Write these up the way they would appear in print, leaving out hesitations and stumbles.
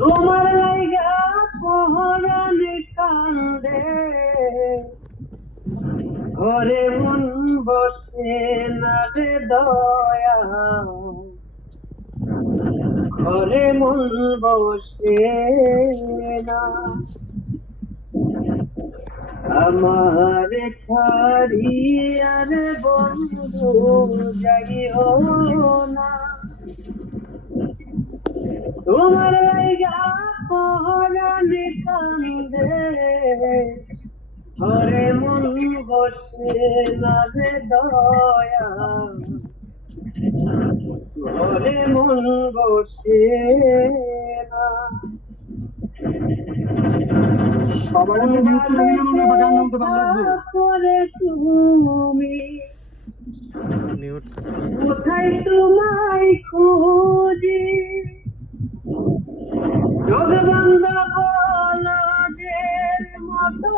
তোমার লাইগা পহরানে কান্দে ঘরে মন বসে না রে দয়া ঘরে মন বসে না আমার ছাড়িয়া রে বন্ধু যাইও না তোমার লাইগা পহরানে কান্দে ঘরে মন বসে না রে দয়া ঘরে মন বসে না তুমি কোথায় তোমায় খুঁজি চোখ বন্ধ বলদের মতো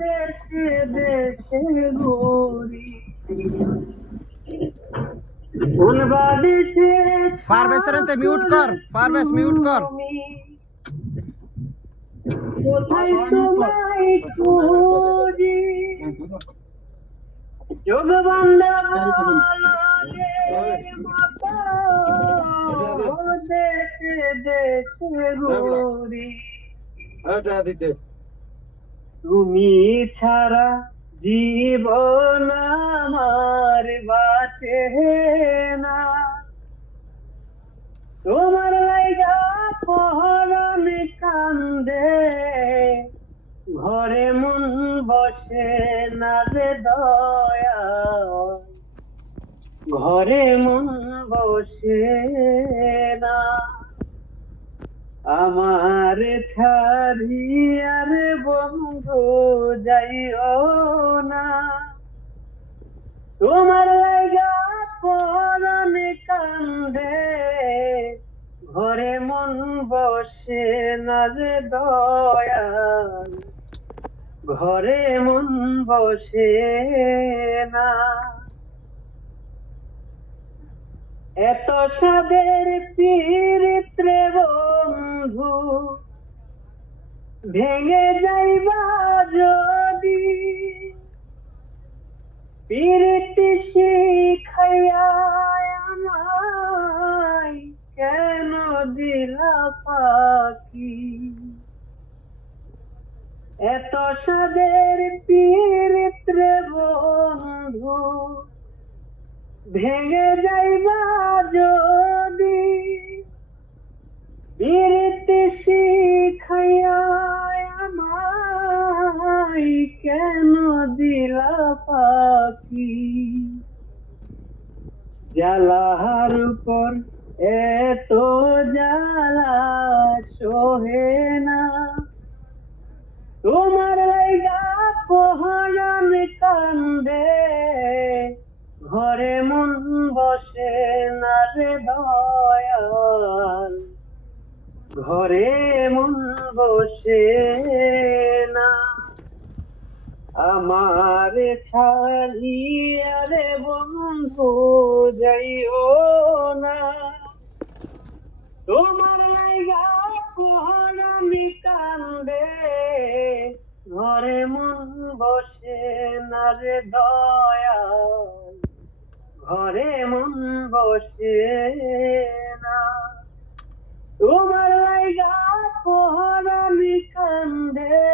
দেশে দেশে ঘুরি ফারবেস রে মিউট কর ফারবেস মিউট কর কোথায় তোমায় খুঁজি চোখ বন্ধ বলদের মতো দেশে দেশে ঘুরি তুমি ছাড়া জীবন আমার বাঁচে না তোমার লাইগা পহরানে কান্দে ঘরে মন বসে না রে দয়া ঘরে মন বসে না আমার ছাড়িয়া রে বন্ধু যাইও না তোমার লাইগা পরাণে কান্দে ঘরে মন বসে না রে দয়াল ঘরে মন বসে না এত সাদের পীড়িত রে বন্ধু ভেঙে যাইবা যদি পীড়িত শিখাইয়া আমায় কেন দিলা পাখি এত সাদের পীড়িত রে বন্ধু ভেঙে যাইবা যদি পীড়িত শিখাইয়া আমায় কেন দিলা পাখি জ্বালার উপর এত জ্বালা সোহে না তোমার লাইগা পহরান কান্দে ঘরে মন বসে না রে দয়াল ঘরে মন বসে না আমার ছাড়িয়া রে বন্ধু যাইও না তোমার লাইগা পহরান কান্দে ঘরে মন বসে না রে দয়াল ঘরে মন বসে না তোমার লাইগা পহরান কান্দে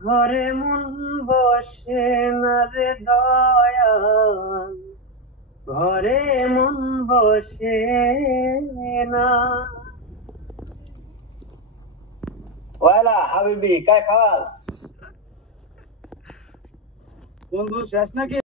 ঘরে মন বসে না রে দয়াল ঘরে মন বসে না ওয়ালা হাবিবি काय খাওয়াল বন্ধু শেষ নাকি